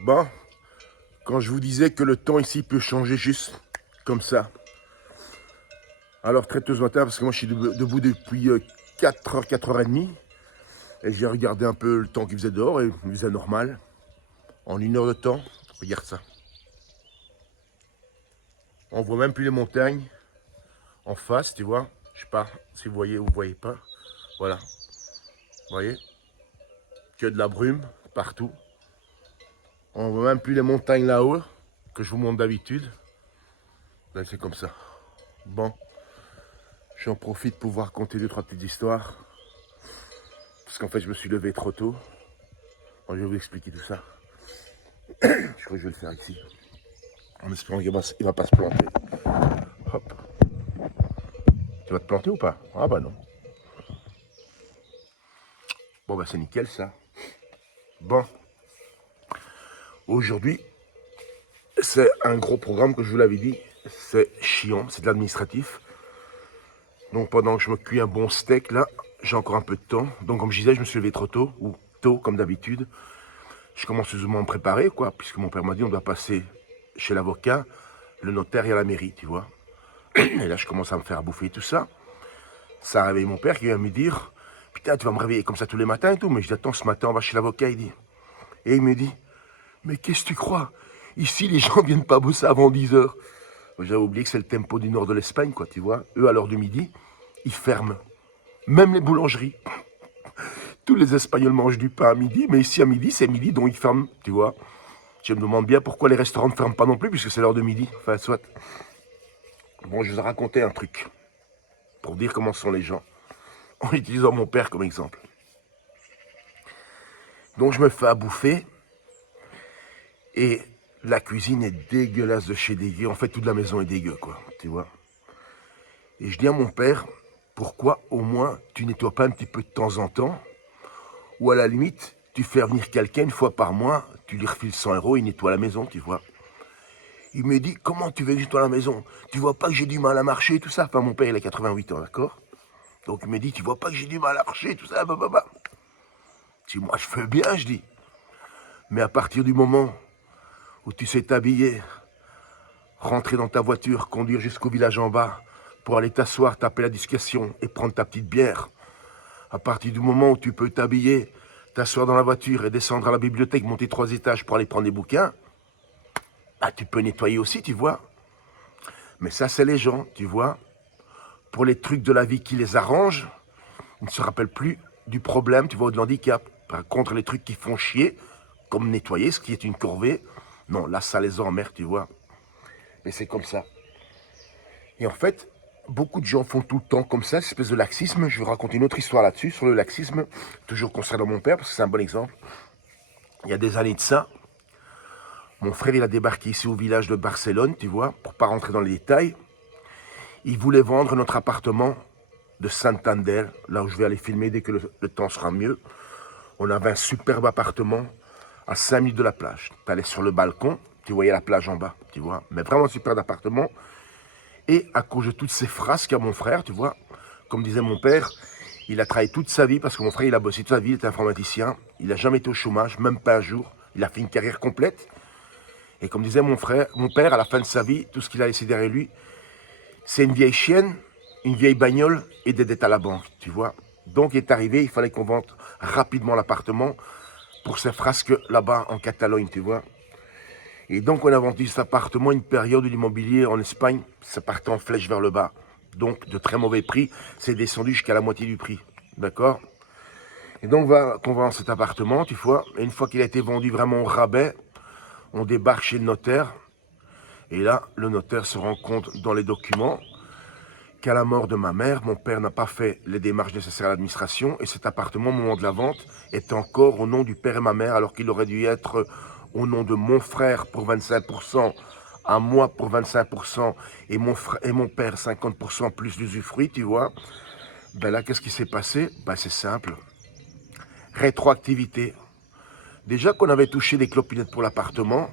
Bon, quand je vous disais que le temps ici peut changer juste comme ça. Alors très tôt ce matin, parce que moi je suis debout depuis 4h, 4h30, et j'ai regardé un peu le temps qu'il faisait dehors, et il faisait normal. En 1 heure de temps, regarde ça. On voit même plus les montagnes en face, tu vois. Je sais pas si vous voyez ou vous voyez pas. Voilà, vous voyez, que de la brume partout. On voit même plus les montagnes là-haut, que je vous montre d'habitude. Ben, c'est comme ça. Bon, j'en profite pour vous raconter 2-3 petites histoires. Parce qu'en fait, je me suis levé trop tôt. Bon, je vais vous expliquer tout ça. Je crois que je vais le faire ici. En espérant qu'il va pas se planter. Hop. Tu vas te planter ou pas? Ah bah non. Bon bah c'est nickel ça. Bon. Aujourd'hui, c'est un gros programme que je vous l'avais dit. C'est chiant, c'est de l'administratif. Donc pendant que je me cuis un bon steak là, j'ai encore un peu de temps. Donc comme je disais, je me suis levé trop tôt, ou tôt comme d'habitude. Je commence plus ou moins à me préparer, quoi, puisque mon père m'a dit on doit passer chez l'avocat, le notaire et à la mairie, tu vois. Et là, je commence à me faire bouffer tout ça. Ça a réveillé mon père qui vient me dire putain, tu vas me réveiller comme ça tous les matins et tout. Mais je dis attends, ce matin, on va chez l'avocat, il dit. Et il me dit mais qu'est-ce que tu crois? Ici, les gens viennent pas bosser avant 10h. J'avais oublié que c'est le tempo du nord de l'Espagne, quoi, tu vois. Eux, à l'heure du midi, ils ferment. Même les boulangeries. Tous les Espagnols mangent du pain à midi, mais ici à midi, c'est midi, donc ils ferment, tu vois. Je me demande bien pourquoi les restaurants ne ferment pas non plus, puisque c'est l'heure de midi. Enfin, soit. Bon, je vous ai raconté un truc, pour dire comment sont les gens, en utilisant mon père comme exemple. Donc je me fais à bouffer, et la cuisine est dégueulasse de chez dégueu. En fait, toute la maison est dégueu, quoi, tu vois. Et je dis à mon père, pourquoi au moins tu nettoies pas un petit peu de temps en temps, ou à la limite, tu fais venir quelqu'un 1 fois par mois, tu lui refiles 100 €, il nettoie la maison, tu vois. Il me dit, comment tu veux que je nettoie la maison? Tu vois pas que j'ai du mal à marcher, tout ça? Enfin, mon père, il a 88 ans, d'accord? Donc il me dit, tu vois pas que j'ai du mal à marcher, tout ça, bah. Si moi je fais bien, je dis. Mais à partir du moment où tu sais t'habiller, rentrer dans ta voiture, conduire jusqu'au village en bas, pour aller t'asseoir, taper la discussion et prendre ta petite bière, à partir du moment où tu peux t'habiller, t'asseoir dans la voiture et descendre à la bibliothèque, monter 3 étages pour aller prendre des bouquins, bah tu peux nettoyer aussi, tu vois. Mais ça, c'est les gens, tu vois. Pour les trucs de la vie qui les arrangent, ils ne se rappellent plus du problème, tu vois, de l'handicap. Par contre, les trucs qui font chier, comme nettoyer, ce qui est une corvée, non, là, ça les emmerde, tu vois. Mais c'est comme ça. Et en fait, beaucoup de gens font tout le temps comme ça, cette espèce de laxisme. Je vais raconter une autre histoire là-dessus, sur le laxisme, toujours concernant mon père, parce que c'est un bon exemple. Il y a des années de ça, mon frère, il a débarqué ici au village de Barcelone, tu vois, pour pas rentrer dans les détails. Il voulait vendre notre appartement de Santander, là où je vais aller filmer dès que le temps sera mieux. On avait un superbe appartement à 5 minutes de la plage. Tu allais sur le balcon, tu voyais la plage en bas, tu vois. Mais vraiment un superbe appartement. Et à cause de toutes ces phrases qu'a mon frère, tu vois, comme disait mon père, il a travaillé toute sa vie, parce que mon frère, il a bossé toute sa vie, il était informaticien. Il n'a jamais été au chômage, même pas un jour. Il a fait une carrière complète. Et comme disait mon frère, mon père, à la fin de sa vie, tout ce qu'il a laissé derrière lui, c'est une vieille chienne, une vieille bagnole et des dettes à la banque, tu vois. Donc il est arrivé, il fallait qu'on vende rapidement l'appartement pour ces frasques là-bas en Catalogne, tu vois. Et donc on a vendu cet appartement à une période où l'immobilier en Espagne, ça partait en flèche vers le bas. Donc de très mauvais prix, c'est descendu jusqu'à la moitié du prix, d'accord. Et donc on vend cet appartement, tu vois. Et une fois qu'il a été vendu vraiment au rabais, on débarque chez le notaire. Et là, le notaire se rend compte dans les documents qu'à la mort de ma mère, mon père n'a pas fait les démarches nécessaires à l'administration et cet appartement, au moment de la vente, est encore au nom du père et ma mère, alors qu'il aurait dû être au nom de mon frère pour 25%, à moi pour 25% et mon père 50% plus l'usufruit, tu vois. Ben là, qu'est-ce qui s'est passé? Ben c'est simple. Rétroactivité. Déjà qu'on avait touché des clopinettes pour l'appartement,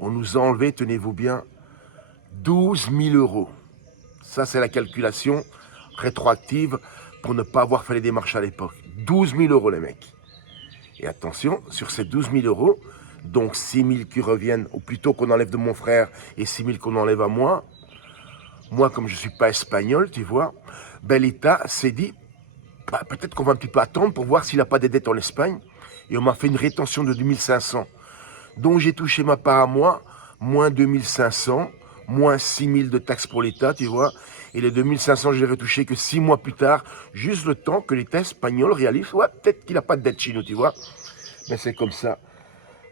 on nous a enlevé, tenez-vous bien, 12 000 €. Ça, c'est la calculation rétroactive pour ne pas avoir fait les démarches à l'époque. 12 000 € les mecs. Et attention, sur ces 12 000 €, Donc 6 000 qui reviennent, ou plutôt qu'on enlève de mon frère et 6 000 qu'on enlève à moi. Moi, comme je ne suis pas espagnol, tu vois, ben l'État s'est dit, bah, peut-être qu'on va un petit peu attendre pour voir s'il n'a pas des dettes en Espagne. Et on m'a fait une rétention de 2500. Donc j'ai touché ma part à moi, moins 2500, moins 6000 de taxes pour l'État, tu vois. Et les 2500, je les ai retouchés que 6 mois plus tard, juste le temps que l'État espagnol réalise, ouais, peut-être qu'il n'a pas de dette chez nous, tu vois. Mais c'est comme ça.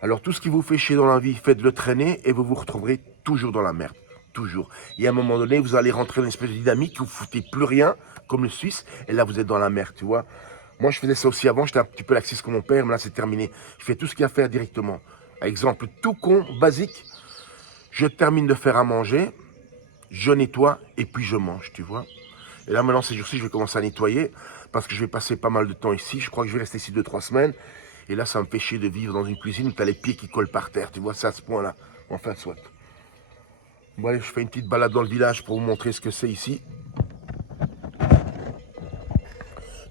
Alors tout ce qui vous fait chier dans la vie, faites-le traîner et vous vous retrouverez toujours dans la merde. Toujours. Et à un moment donné, vous allez rentrer dans une espèce de dynamique où vous ne foutez plus rien, comme le Suisse, et là vous êtes dans la merde, tu vois. Moi je faisais ça aussi avant, j'étais un petit peu laxiste comme mon père, mais là c'est terminé. Je fais tout ce qu'il y a à faire directement. Exemple tout con, basique, je termine de faire à manger, je nettoie et puis je mange, tu vois. Et là maintenant ces jours-ci, je vais commencer à nettoyer parce que je vais passer pas mal de temps ici. Je crois que je vais rester ici 2-3 semaines. Et là, ça me fait chier de vivre dans une cuisine où tu as les pieds qui collent par terre. Tu vois, c'est à ce point-là. Enfin, soit. Bon, allez, je fais une petite balade dans le village pour vous montrer ce que c'est ici.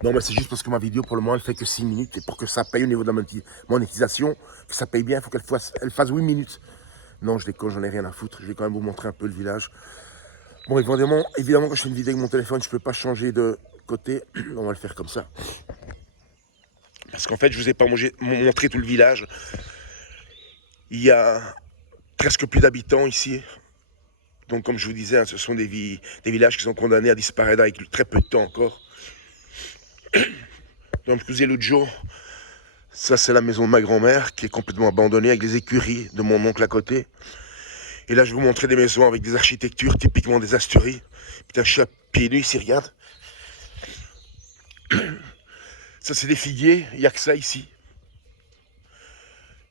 Non, mais c'est juste parce que ma vidéo, pour le moment, elle fait que 6 minutes. Et pour que ça paye au niveau de la monétisation, que ça paye bien, il faut qu'elle fasse 8 minutes. Non, je déconne, j'en ai rien à foutre. Je vais quand même vous montrer un peu le village. Bon, évidemment quand je fais une vidéo avec mon téléphone, je ne peux pas changer de côté. On va le faire comme ça. Parce qu'en fait, je ne vous ai pas montré tout le village. Il y a presque plus d'habitants ici. Donc, comme je vous disais, hein, ce sont des villages qui sont condamnés à disparaître avec très peu de temps encore. Donc, je vous disais l'autre jour, ça c'est la maison de ma grand-mère qui est complètement abandonnée avec les écuries de mon oncle à côté. Et là, je vais vous montrer des maisons avec des architectures typiquement des Asturies. Putain, je suis à pieds nus ici, regarde. Ça, c'est des figuiers, il n'y a que ça ici.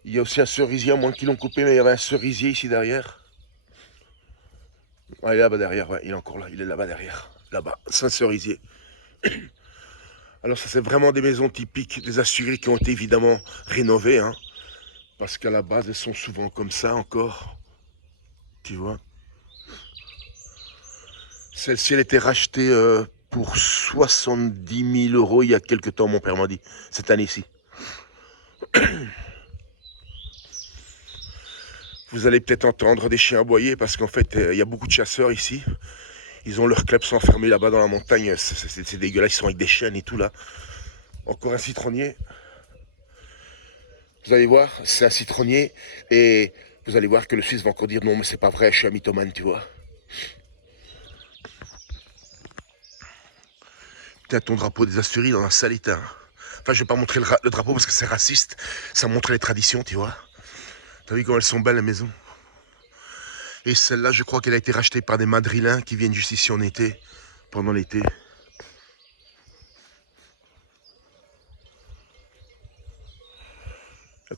Il y a aussi un cerisier, à moins qu'ils l'ont coupé, mais il y avait un cerisier ici derrière. Ouais, il est là-bas derrière, ouais, il est encore là, il est là-bas derrière. Là-bas, c'est un cerisier. Alors ça, c'est vraiment des maisons typiques des Asturies qui ont été évidemment rénovées, hein, parce qu'à la base, elles sont souvent comme ça encore. Tu vois. Celle-ci, elle a été rachetée pour 70 000 euros il y a quelques temps, mon père m'a dit, cette année-ci. Vous allez peut-être entendre des chiens aboyer parce qu'en fait, il y a beaucoup de chasseurs ici. Ils ont leurs clubs enfermés là-bas dans la montagne. C'est dégueulasse, ils sont avec des chiennes et tout là. Encore un citronnier. Vous allez voir, c'est un citronnier. Et vous allez voir que le Suisse va encore dire non, mais c'est pas vrai, je suis un mythomane, tu vois. Putain, ton drapeau des Asturies dans un sale état. Enfin, je vais pas montrer le drapeau parce que c'est raciste. Ça montre les traditions, tu vois. T'as vu comment elles sont belles, les maisons. Et celle-là, je crois qu'elle a été rachetée par des Madrilènes qui viennent juste ici en été, pendant l'été.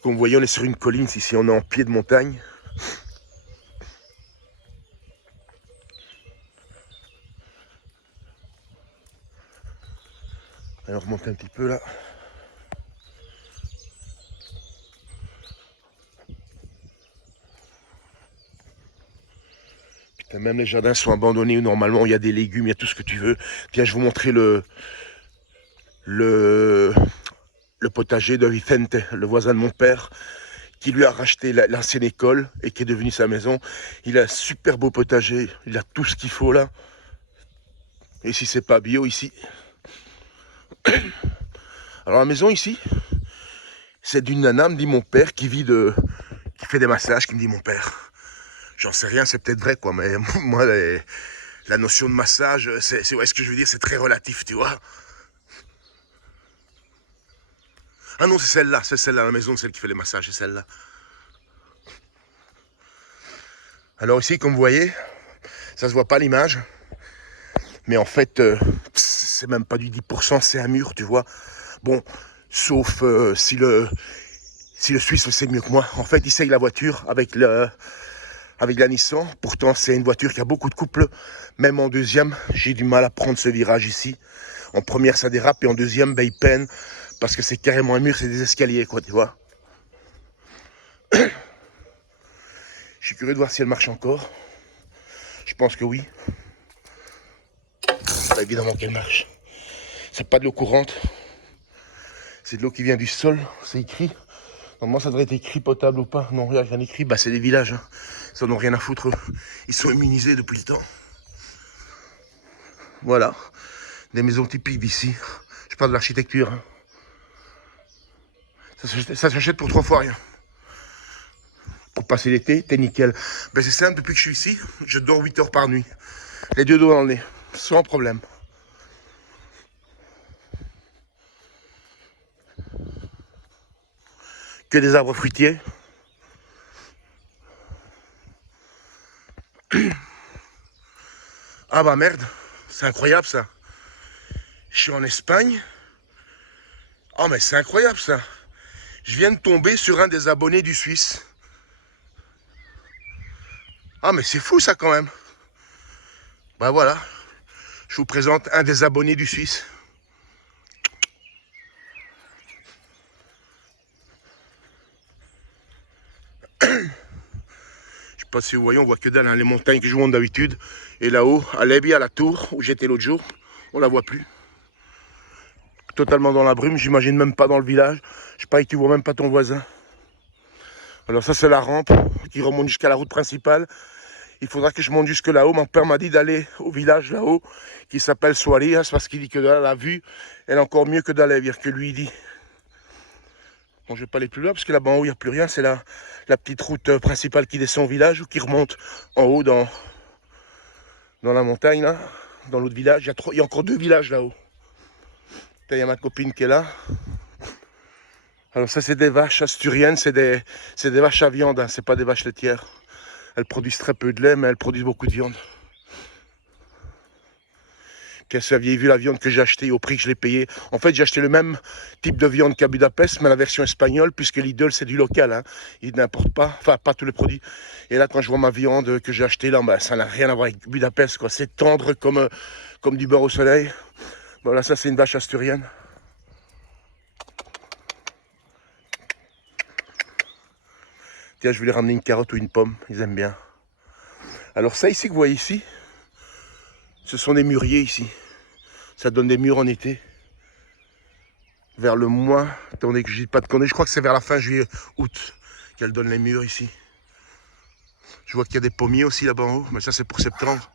Comme vous voyez, on est sur une colline, ici on est en pied de montagne. Alors, remonte un petit peu là. Putain, même les jardins sont abandonnés où normalement il y a des légumes, il y a tout ce que tu veux. Viens, je vais vous montrer le potager de Vicente, le voisin de mon père, qui lui a racheté l'ancienne école et qui est devenue sa maison. Il a un super beau potager, il a tout ce qu'il faut là. Et si c'est pas bio ici. Alors la maison ici, c'est d'une nana, me dit mon père, qui fait des massages, qui me dit mon père. J'en sais rien, c'est peut-être vrai quoi, mais moi la notion de massage, ouais, ce que je veux dire, c'est très relatif, tu vois. Ah non, c'est celle-là, la maison, celle qui fait les massages, c'est celle-là. Alors ici, comme vous voyez, ça se voit pas l'image, mais en fait, c'est même pas du 10%, c'est un mur, tu vois. Bon, sauf si le Suisse le sait mieux que moi. En fait, il essaye la voiture avec la Nissan. Pourtant, c'est une voiture qui a beaucoup de couple. Même en deuxième, j'ai du mal à prendre ce virage ici. En première, ça dérape, et en deuxième, ben, il peine. Parce que c'est carrément un mur, c'est des escaliers, quoi, tu vois. Je suis curieux de voir si elle marche encore. Je pense que oui. Bah, évidemment qu'elle marche. C'est pas de l'eau courante. C'est de l'eau qui vient du sol, c'est écrit. Normalement, ça devrait être écrit potable ou pas. Non, il n'y a rien écrit. Bah, c'est des villages. Hein. Ils en ont rien à foutre. Eux. Ils sont immunisés depuis le temps. Voilà. Des maisons typiques d'ici. Je parle de l'architecture. Hein. Ça s'achète pour 3 fois rien. Pour passer l'été, t'es nickel. Ben, c'est simple, depuis que je suis ici, je dors 8 heures par nuit. Les 2 dos dans le nez. Sans problème. Que des arbres fruitiers. Ah bah merde, c'est incroyable ça. Je suis en Espagne. Oh mais c'est incroyable ça. Je viens de tomber sur un des abonnés du Suisse. Ah mais c'est fou ça quand même. Bah voilà, je vous présente un des abonnés du Suisse. Je sais pas si vous voyez, on voit que dalle, hein, les montagnes que je monte d'habitude. Et là-haut, à Lebi, à la tour, où j'étais l'autre jour, on la voit plus. Totalement dans la brume, j'imagine même pas dans le village. Je parie que tu vois même pas ton voisin. Alors ça c'est la rampe qui remonte jusqu'à la route principale. Il faudra que je monte jusque là-haut. Mon père m'a dit d'aller au village là-haut, qui s'appelle Soalia, c'est parce qu'il dit que là, la vue, elle est encore mieux que d'aller, que lui dit. Bon, je vais pas aller plus loin, parce que là-bas en haut, il n'y a plus rien. C'est la petite route principale qui descend au village, ou qui remonte en haut dans la montagne, là, dans l'autre village. Il y a encore 2 villages là-haut. Il y a ma copine qui est là. Alors ça, c'est des vaches asturiennes, c'est des vaches à viande, hein, c'est pas des vaches laitières. Elles produisent très peu de lait, mais elles produisent beaucoup de viande. Qu'est-ce que vous aviez vu la viande que j'ai achetée au prix que je l'ai payé? En fait, j'ai acheté le même type de viande qu'à Budapest, mais la version espagnole, puisque Lidl, c'est du local. Hein. Ils n'importent pas, enfin, pas tous les produits. Et là, quand je vois ma viande que j'ai achetée là, ben, ça n'a rien à voir avec Budapest, quoi. C'est tendre comme du beurre au soleil. Voilà, ça, c'est une vache asturienne. Tiens, je vais lui ramener une carotte ou une pomme, ils aiment bien. Alors ça ici que vous voyez ici, ce sont des mûriers ici. Ça donne des mûres en été. Vers le mois, attendez que je dis pas de conneries, je crois que c'est vers la fin juillet, août, qu'elle donne les mûres ici. Je vois qu'il y a des pommiers aussi là-bas en haut, mais ça c'est pour septembre.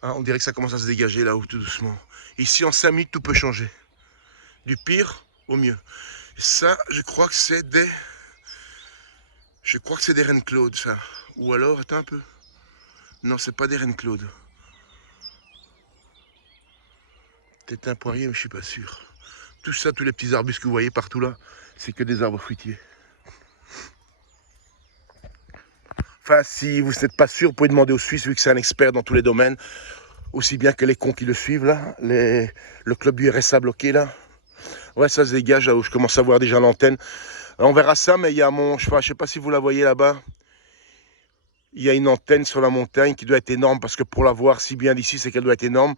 Ah, on dirait que ça commence à se dégager là-haut tout doucement. Ici en 5 minutes tout peut changer. Du pire au mieux. Et ça, je crois que c'est des... Je crois que c'est des reines Claude, ça. Ou alors, attends un peu. Non, c'est pas des reines Claude. Peut-être un poirier, mais je suis pas sûr. Tout ça, tous les petits arbustes que vous voyez partout là, c'est que des arbres fruitiers. Enfin, si vous n'êtes pas sûr, vous pouvez demander aux Suisses, vu que c'est un expert dans tous les domaines, aussi bien que les cons qui le suivent là, le club du RSA bloqué là. Ouais, ça se dégage là où je commence à voir déjà l'antenne. On verra ça, mais il y a je sais pas si vous la voyez là-bas. Il y a une antenne sur la montagne qui doit être énorme, parce que pour la voir si bien d'ici, c'est qu'elle doit être énorme.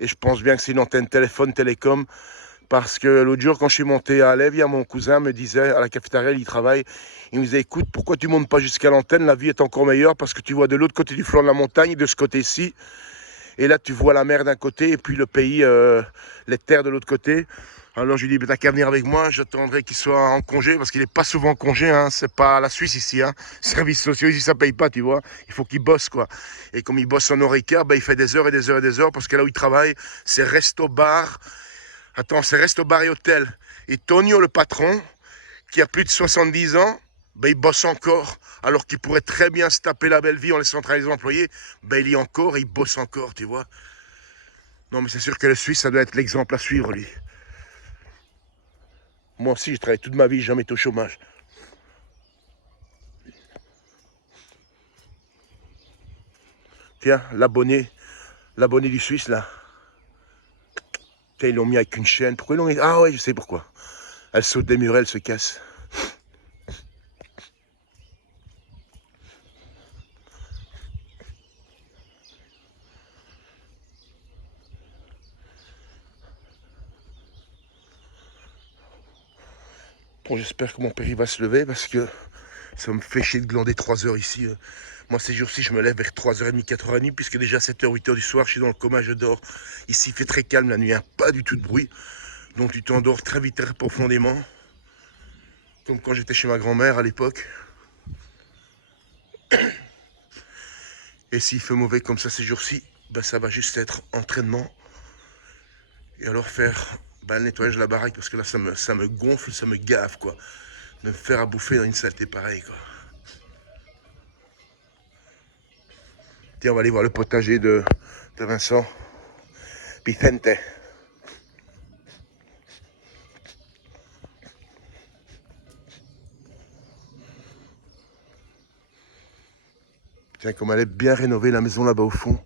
Et je pense bien que c'est une antenne téléphone, télécom. Parce que l'autre jour, quand je suis monté à Lévia, mon cousin me disait, à la cafétéria, il travaille, il me disait, écoute, pourquoi tu ne montes pas jusqu'à l'antenne? La vue est encore meilleure parce que tu vois de l'autre côté du flanc de la montagne, de ce côté-ci. Et là, tu vois la mer d'un côté et puis le pays, les terres de l'autre côté. Alors je lui dis, t'as qu'à venir avec moi, j'attendrai qu'il soit en congé, parce qu'il n'est pas souvent en congé, hein. C'est pas la Suisse ici, hein. Services sociaux ici, ça paye pas, tu vois. Il faut qu'il bosse, quoi. Et comme il bosse en horaire, ben, il fait des heures et des heures et des heures, parce que là où il travaille, c'est resto-bar. Attends, c'est resto-bar et hôtel. Et Tonio, le patron, qui a plus de 70 ans, ben, il bosse encore, alors qu'il pourrait très bien se taper la belle vie en laissant travailler les employés. Ben, il y est encore et il bosse encore, tu vois. Non, mais c'est sûr que le Suisse, ça doit être l'exemple à suivre, lui. Moi aussi, j'ai travaillé toute ma vie, j'ai jamais été au chômage. Tiens, l'abonné du Suisse, là. Tiens, ils l'ont mis avec une chaîne. Pourquoi ils l'ont mis? Ah ouais, je sais pourquoi. Elle saute des murs, elle se casse. Bon, j'espère que mon père va se lever, parce que ça me fait chier de glander 3 heures ici Moi, ces jours-ci, je me lève vers 3h30, 4h30, puisque déjà 7h, 8h du soir, je suis dans le coma, je dors. Ici, il fait très calme la nuit, hein, pas du tout de bruit. Donc, tu t'endors très vite, très profondément. Comme quand j'étais chez ma grand-mère à l'époque. Et s'il fait mauvais comme ça ces jours-ci, ben, ça va juste être entraînement. Et alors faire le nettoyage de la baraque, parce que là, ça me gonfle, ça me gave, quoi. De me faire à bouffer dans une saleté pareille, quoi. Tiens, on va aller voir le potager de Vincent Vicente. Tiens, comme elle est bien rénovée, la maison là-bas au fond.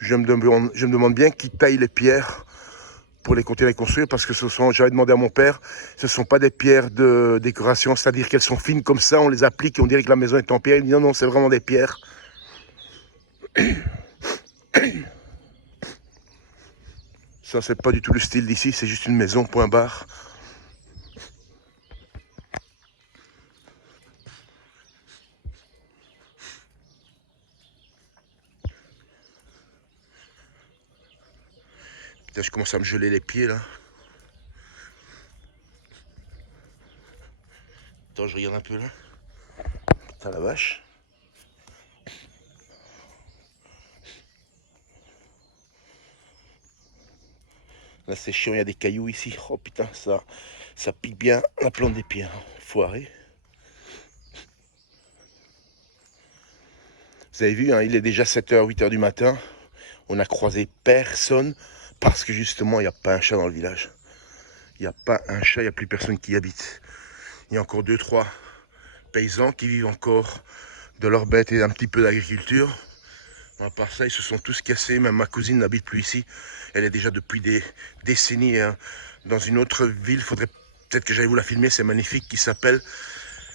Je me demande bien qui taille les pierres pour les continuer à construire, parce que j'avais demandé à mon père, ce ne sont pas des pierres de décoration, c'est-à-dire qu'elles sont fines comme ça, on les applique et on dirait que la maison est en pierre. Il dit non, non, c'est vraiment des pierres. Ça, c'est pas du tout le style d'ici, c'est juste une maison, point barre. Putain, je commence à me geler les pieds là. Attends, je regarde un peu là. Putain, la vache. Là, c'est chiant, il y a des cailloux ici. Oh putain, ça pique bien la plante des pieds. Hein. Foiré. Vous avez vu, hein, il est déjà 7h, 8h du matin. On n'a croisé personne parce que justement, il n'y a pas un chat dans le village. Il n'y a pas un chat, il n'y a plus personne qui y habite. Il y a encore 2-3 paysans qui vivent encore de leurs bêtes et un petit peu d'agriculture. À part ça, ils se sont tous cassés. Même ma cousine n'habite plus ici. Elle est déjà depuis des décennies hein, dans une autre ville. Faudrait peut-être que j'aille vous la filmer. C'est magnifique. Qui s'appelle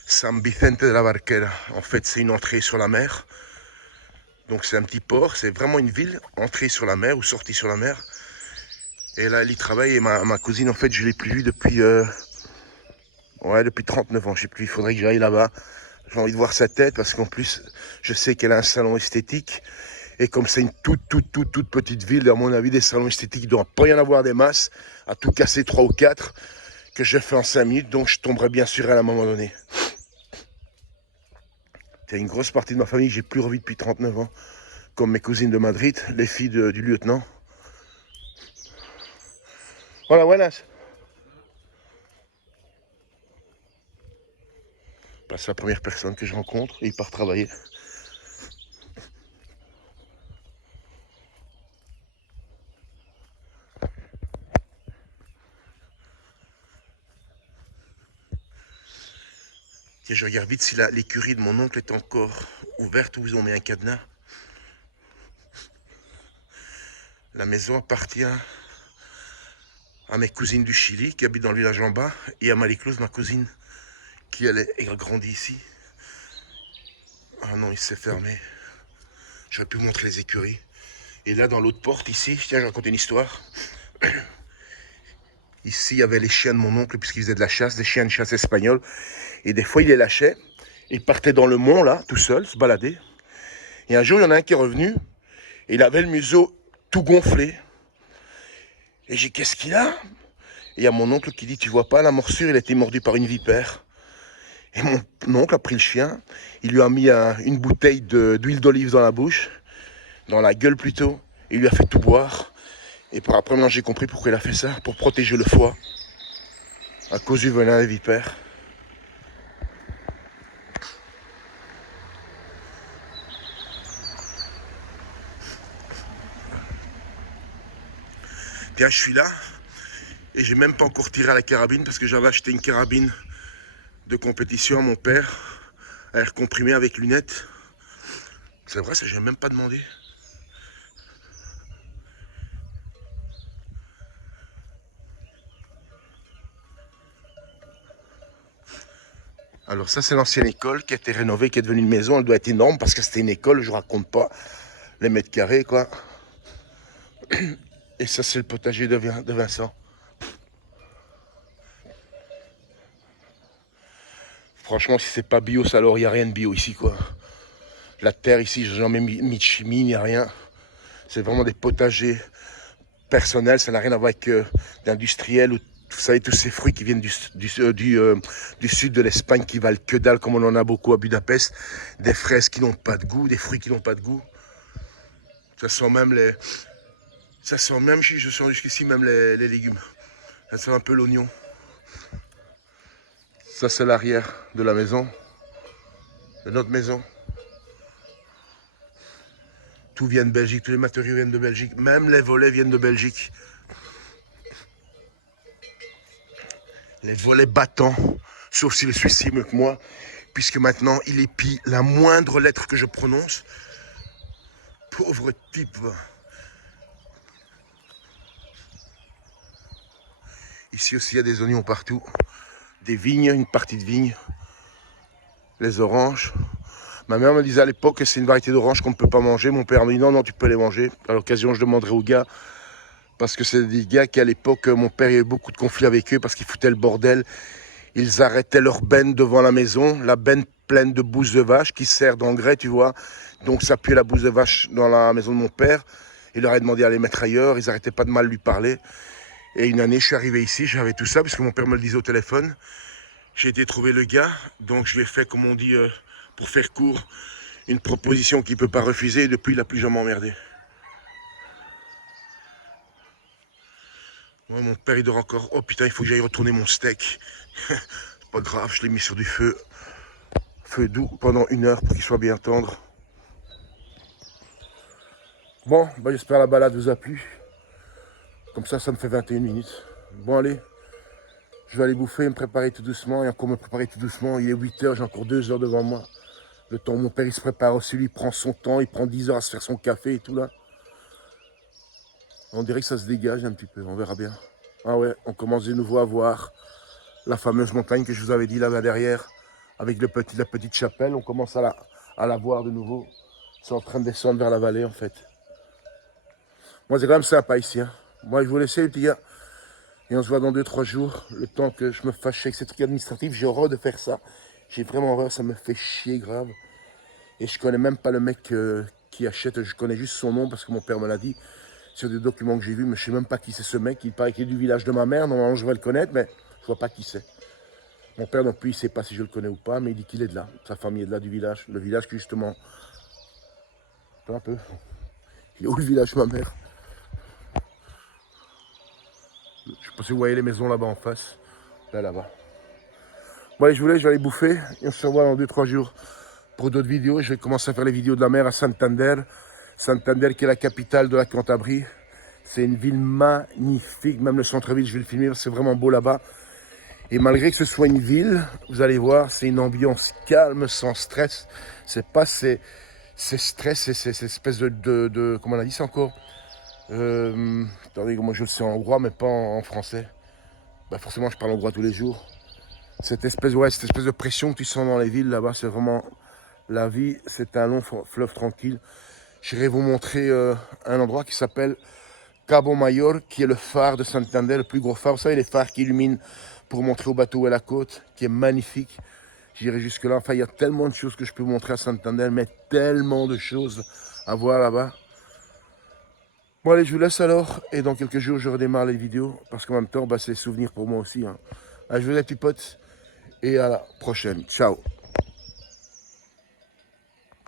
San Vicente de la Barquera. En fait, c'est une entrée sur la mer. Donc c'est un petit port. C'est vraiment une ville entrée sur la mer ou sortie sur la mer. Et là, elle y travaille. Et ma cousine, en fait, je ne l'ai plus vue depuis, depuis 39 ans. Je sais plus. Il faudrait que j'aille là-bas. J'ai envie de voir sa tête parce qu'en plus, je sais qu'elle a un salon esthétique. Et comme c'est une toute petite ville, à mon avis, des salons esthétiques, il ne doit pas y en avoir des masses, à tout casser 3 ou 4, que je fais en 5 minutes, donc je tomberai bien sur elle à un moment donné. C'est une grosse partie de ma famille que j'ai plus revu depuis 39 ans, comme mes cousines de Madrid, les filles du lieutenant. Voilà, buenas. C'est la première personne que je rencontre et il part travailler. Tiens, je regarde vite si l'écurie de mon oncle est encore ouverte ou ils ont mis un cadenas. La maison appartient à mes cousines du Chili qui habitent dans le village en bas et à Marie-Claude, ma cousine, qui elle a grandi ici. Ah non, il s'est fermé. J'aurais pu vous montrer les écuries. Et là, dans l'autre porte, ici, tiens, je raconte une histoire. Ici, il y avait les chiens de mon oncle, puisqu'il faisait de la chasse, des chiens de chasse espagnols. Et des fois, il les lâchait. Il partait dans le mont, là, tout seul, se balader. Et un jour, il y en a un qui est revenu. Et il avait le museau tout gonflé. Et j'ai dit, qu'est-ce qu'il a? Et il y a mon oncle qui dit, tu vois pas, la morsure, il a été mordu par une vipère. Et mon oncle a pris le chien. Il lui a mis une bouteille d'huile d'olive dans la bouche. Dans la gueule plutôt. Et il lui a fait tout boire. Et par après, maintenant, j'ai compris pourquoi il a fait ça. Pour protéger le foie. À cause du venin des vipères. Tiens, je suis là. Et j'ai même pas encore tiré à la carabine. Parce que j'avais acheté une carabine de compétition à mon père. À air comprimé avec lunettes. C'est vrai, ça, j'ai même pas demandé. Alors ça, c'est l'ancienne école qui a été rénovée, qui est devenue une maison. Elle doit être énorme parce que c'était une école, je raconte pas les mètres carrés, quoi. Et ça, c'est le potager de Vincent. Franchement, si c'est pas bio, ça alors il n'y a rien de bio ici, quoi. La terre ici, j'ai jamais mis de chimie, ni rien. C'est vraiment des potagers personnels, ça n'a rien à voir avec d'industriel. Vous savez, tous ces fruits qui viennent du sud de l'Espagne, qui valent que dalle, comme on en a beaucoup à Budapest. Des fraises qui n'ont pas de goût, des fruits qui n'ont pas de goût. Ça sent même je sens jusqu'ici même les légumes. Ça sent un peu l'oignon. Ça, c'est l'arrière de la maison, de notre maison. Tout vient de Belgique, tous les matériaux viennent de Belgique, même les volets viennent de Belgique. Les volets battants, sauf si le Suisse est mieux que moi, puisque maintenant il épie la moindre lettre que je prononce. Pauvre type. Ici aussi il y a des oignons partout, des vignes, une partie de vignes, les oranges. Ma mère me disait à l'époque que c'est une variété d'orange qu'on ne peut pas manger. Mon père me dit non, non, tu peux les manger. À l'occasion, je demanderai aux gars, parce que c'est des gars qui à l'époque, mon père, il y a eu beaucoup de conflits avec eux parce qu'ils foutaient le bordel. Ils arrêtaient leur benne devant la maison, la benne pleine de bouse de vache qui sert d'engrais, tu vois. Donc ça puait la bouse de vache dans la maison de mon père. Il leur a demandé à les mettre ailleurs, ils n'arrêtaient pas de mal lui parler. Et une année, je suis arrivé ici, j'avais tout ça, parce que mon père me le disait au téléphone. J'ai été trouver le gars, donc je lui ai fait, comme on dit, pour faire court, une proposition qu'il ne peut pas refuser, et depuis, il n'a plus jamais emmerdé. Ouais, mon père, il dort encore. Oh putain, il faut que j'aille retourner mon steak. C'est pas grave, je l'ai mis sur du feu. Feu doux pendant 1 heure pour qu'il soit bien tendre. Bon, bah, j'espère la balade vous a plu. Comme ça me fait 21 minutes. Bon, allez, je vais aller bouffer, me préparer tout doucement. Et encore me préparer tout doucement. Il est 8 heures, j'ai encore 2 heures devant moi. Le temps, mon père, il se prépare aussi, lui, il prend son temps. Il prend 10 heures à se faire son café et tout là. On dirait que ça se dégage un petit peu, on verra bien. Ah ouais, on commence de nouveau à voir la fameuse montagne que je vous avais dit là-bas derrière, avec la petite chapelle. On commence à la voir de nouveau. C'est en train de descendre vers la vallée en fait. Moi, c'est quand même sympa ici. Hein. Moi, je vous laisse les petits gars. Et on se voit dans 2-3 jours. Le temps que je me fâche avec ces trucs administratifs, j'ai horreur de faire ça. J'ai vraiment horreur, ça me fait chier grave. Et je connais même pas le mec qui achète, je connais juste son nom parce que mon père me l'a dit. Sur des documents que j'ai vus, mais je ne sais même pas qui c'est ce mec. Il paraît qu'il est du village de ma mère. Normalement, je vais le connaître, mais je ne vois pas qui c'est. Mon père non plus, il ne sait pas si je le connais ou pas, mais il dit qu'il est de là. Sa famille est de là, du village. Le village qui, justement... Attends un peu. Il est où le village de ma mère? Je ne sais pas si vous voyez les maisons là-bas en face. Là-bas. Bon, allez, je vous laisse, je vais aller bouffer. Et on se revoit dans 2-3 jours pour d'autres vidéos. Je vais commencer à faire les vidéos de la mer à Santander. Santander qui est la capitale de la Cantabrie. C'est une ville magnifique, même le centre-ville, je vais le filmer, c'est vraiment beau là-bas. Et malgré que ce soit une ville, vous allez voir, c'est une ambiance calme, sans stress. C'est pas ces stress, c'est cette espèce de comment on a dit ça encore attendez, moi je le sais en hongrois, mais pas en français. Bah forcément, je parle hongrois tous les jours. Cette espèce de pression que tu sens dans les villes là-bas, c'est vraiment la vie, c'est un long fleuve tranquille. J'irai vous montrer un endroit qui s'appelle Cabo Mayor, qui est le phare de Santander, le plus gros phare. Vous savez, les phares qui illuminent pour montrer au bateau où est la côte, qui est magnifique. J'irai jusque là. Enfin, il y a tellement de choses que je peux vous montrer à Santander, mais tellement de choses à voir là-bas. Bon, allez, je vous laisse alors. Et dans quelques jours, je redémarre les vidéos. Parce qu'en même temps, bah, c'est des souvenirs pour moi aussi. Hein. Allez, je vous laisse, les petits potes. Et à la prochaine. Ciao.